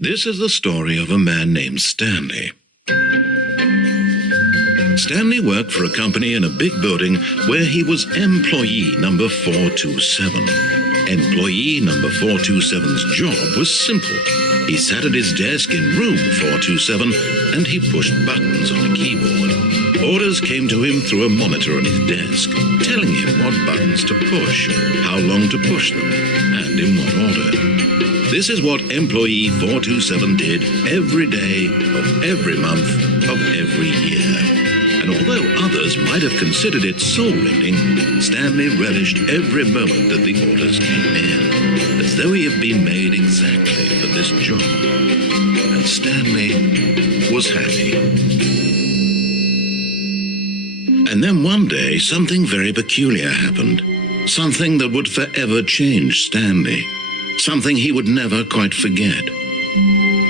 This is the story of a man named Stanley. Stanley worked for a company in a big building where he was employee number 427. Employee number 427's job was simple. He sat at his desk in room 427 and he pushed buttons on a keyboard. Orders came to him through a monitor on his desk, telling him what buttons to push, how long to push them, and in what order. This is what employee 427 did every day of every month of every year. And although others might have considered it soul-rending, Stanley relished every moment that the orders came in, as though he had been made exactly for this job. And Stanley was happy. And then one day, something very peculiar happened. Something that would forever change Stanley. Something he would never quite forget.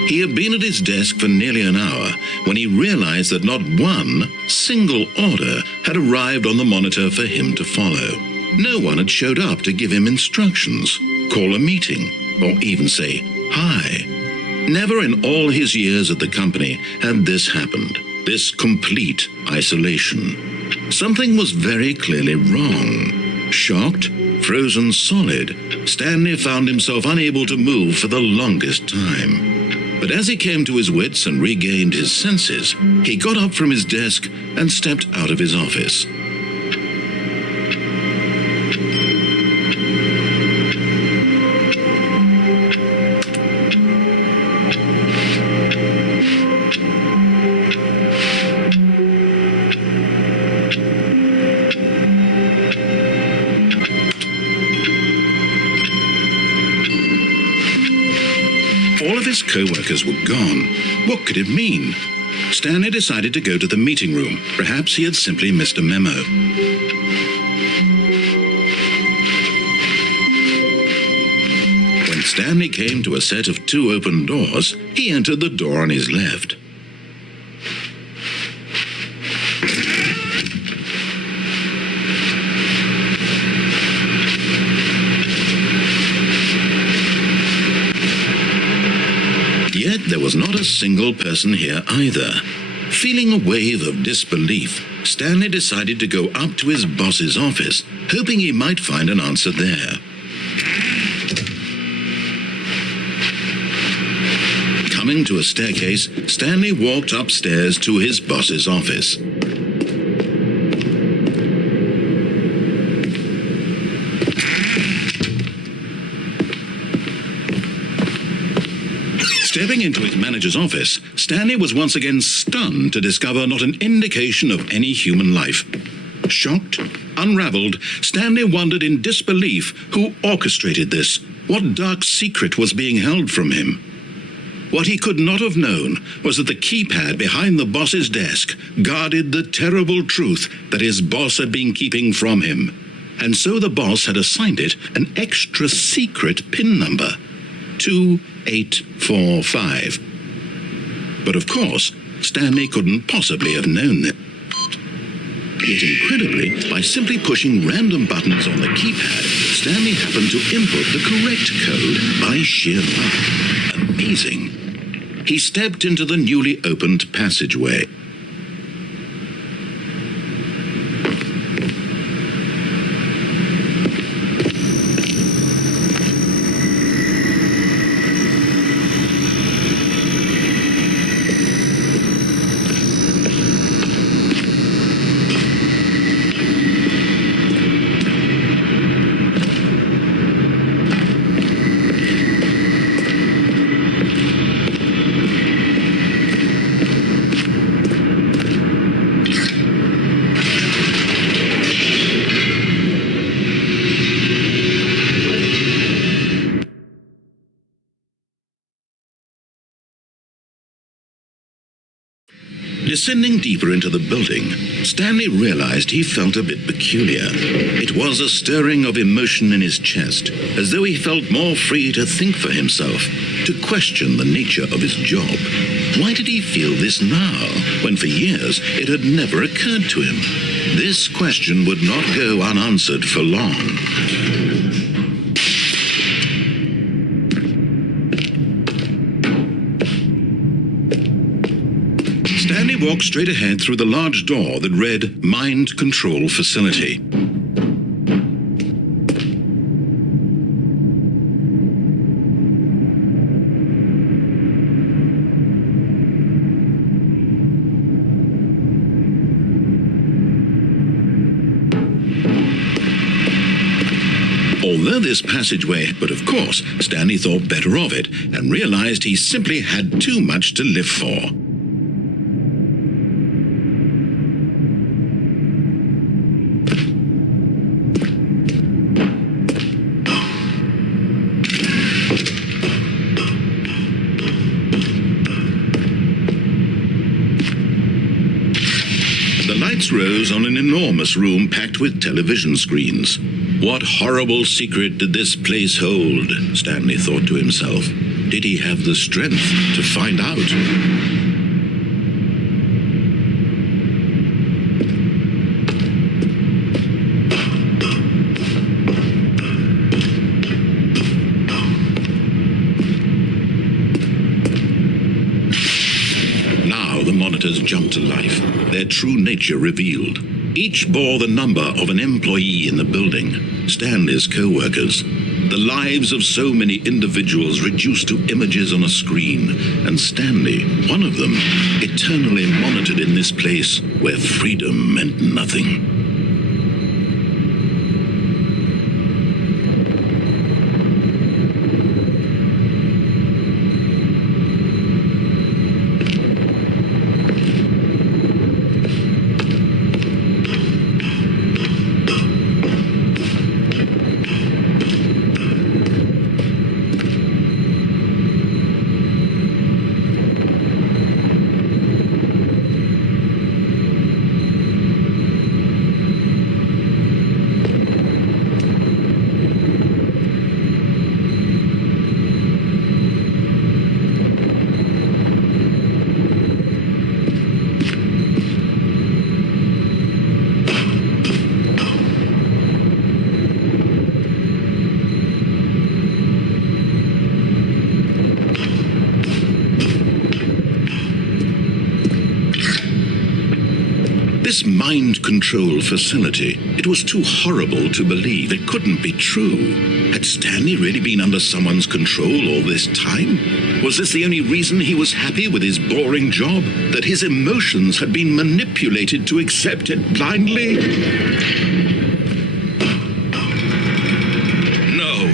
He had been at his desk for nearly an hour when he realized that not one single order had arrived on the monitor for him to follow. No one had showed up to give him instructions, call a meeting, or even say hi. Never in all his years at the company had this happened, this complete isolation. Something was very clearly wrong. Shocked, frozen solid, Stanley found himself unable to move for the longest time. But as he came to his wits and regained his senses, he got up from his desk and stepped out of his office. All of his co-workers were gone. What could it mean? Stanley decided to go to the meeting room. Perhaps he had simply missed a memo. When Stanley came to a set of 2 open doors, he entered the door on his left. Yet there was not a single person here either. Feeling a wave of disbelief, Stanley decided to go up to his boss's office, hoping he might find an answer there. Coming to a staircase, Stanley walked upstairs to his boss's office. Stepping into his manager's office, Stanley was once again stunned to discover not an indication of any human life. Shocked, unraveled, Stanley wondered in disbelief who orchestrated this, what dark secret was being held from him. What he could not have known was that the keypad behind the boss's desk guarded the terrible truth that his boss had been keeping from him. And so the boss had assigned it an extra secret PIN number. 2845. But of course, Stanley couldn't possibly have known that. Yet incredibly, by simply pushing random buttons on the keypad, Stanley happened to input the correct code by sheer luck. Amazing. He stepped into the newly opened passageway. Descending deeper into the building, Stanley realized he felt a bit peculiar. It was a stirring of emotion in his chest, as though he felt more free to think for himself, to question the nature of his job. Why did he feel this now, when for years it had never occurred to him? This question would not go unanswered for long. Stanley walked straight ahead through the large door that read Mind Control Facility. Although this passageway, but of course, Stanley thought better of it and realized he simply had too much to live for. The lights rose on an enormous room packed with television screens. What horrible secret did this place hold? Stanley thought to himself. Did he have the strength to find out? Now the monitors jumped to life, their true nature revealed. Each bore the number of an employee in the building, Stanley's co-workers. The lives of so many individuals reduced to images on a screen, and Stanley, one of them, eternally monitored in this place where freedom meant nothing. This mind control facility, it was too horrible to believe. It couldn't be true. Had Stanley really been under someone's control all this time? Was this the only reason he was happy with his boring job? That his emotions had been manipulated to accept it blindly? No,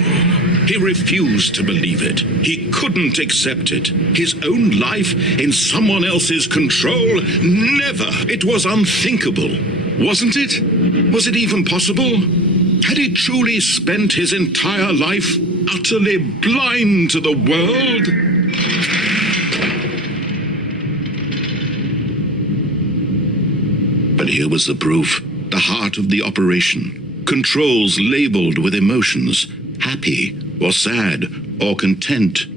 he refused to believe it. He couldn't accept it. His own life in someone else's control? Never! It was unthinkable. Wasn't it? Was it even possible? Had he truly spent his entire life utterly blind to the world? But here was the proof. The heart of the operation. Controls labeled with emotions. Happy or sad or content.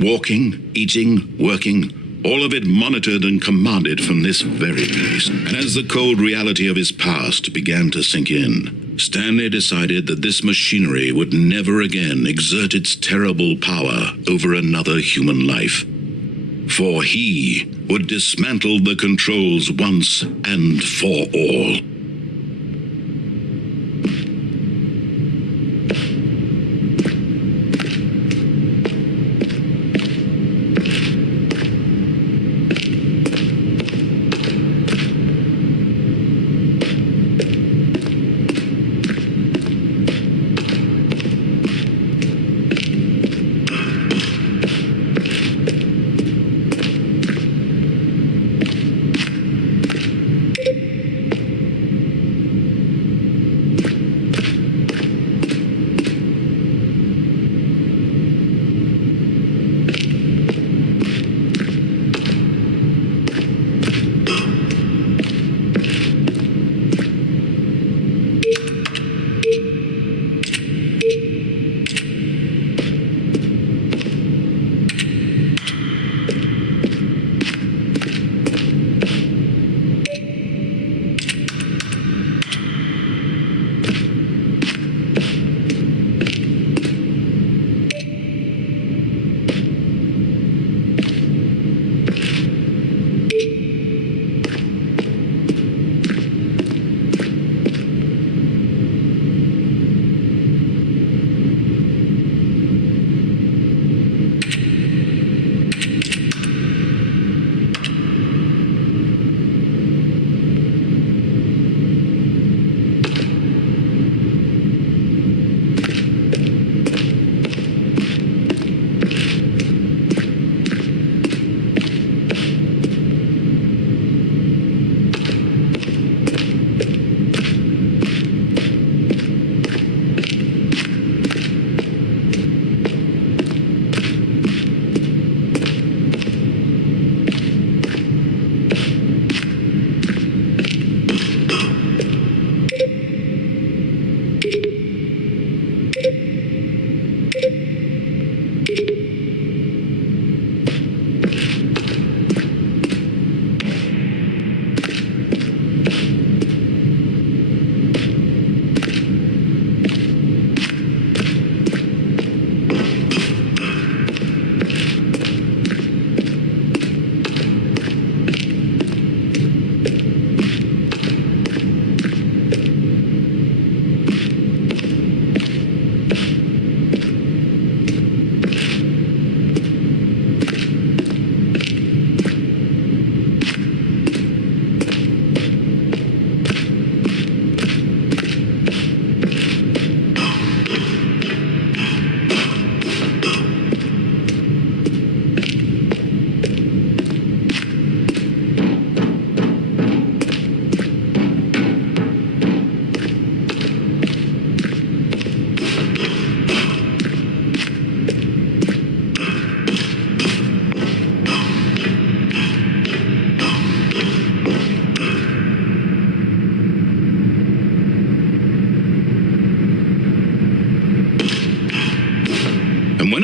Walking, eating, working, all of it monitored and commanded from this very place. And as the cold reality of his past began to sink in, Stanley decided that this machinery would never again exert its terrible power over another human life. For he would dismantle the controls once and for all.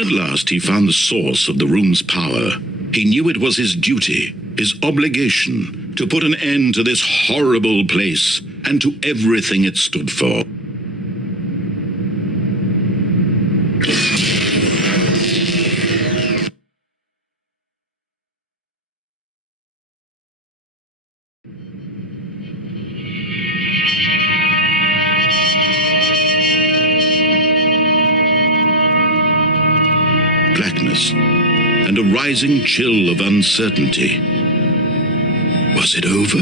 at last he found the source of the room's power, he knew it was his duty, his obligation, to put an end to this horrible place and to everything it stood for. Blackness and a rising chill of uncertainty. Was it over?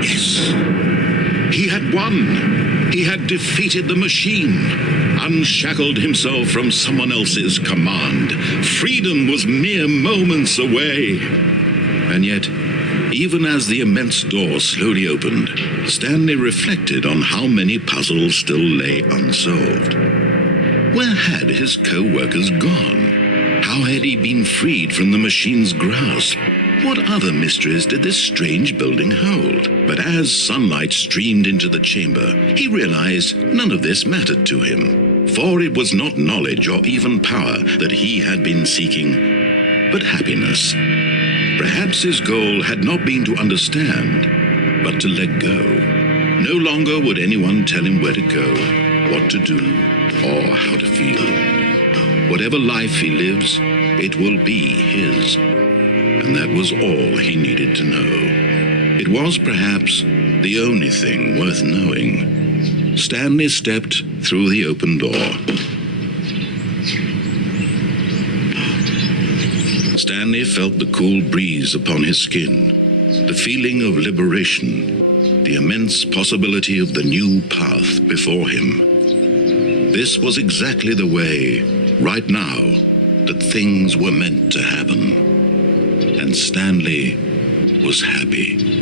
Yes. He had won. He had defeated the machine, unshackled himself from someone else's command. Freedom was mere moments away. And yet, even as the immense door slowly opened, Stanley reflected on how many puzzles still lay unsolved. Where had his co-workers gone? How had he been freed from the machine's grasp? What other mysteries did this strange building hold? But as sunlight streamed into the chamber, he realized none of this mattered to him, for it was not knowledge or even power that he had been seeking, but happiness. Perhaps his goal had not been to understand, but to let go. No longer would anyone tell him where to go, what to do, or how to feel. Whatever life he lives, it will be his. And that was all he needed to know. It was perhaps the only thing worth knowing. Stanley stepped through the open door. Stanley felt the cool breeze upon his skin, the feeling of liberation, the immense possibility of the new path before him. This was exactly the way, right now, that things were meant to happen. And Stanley was happy.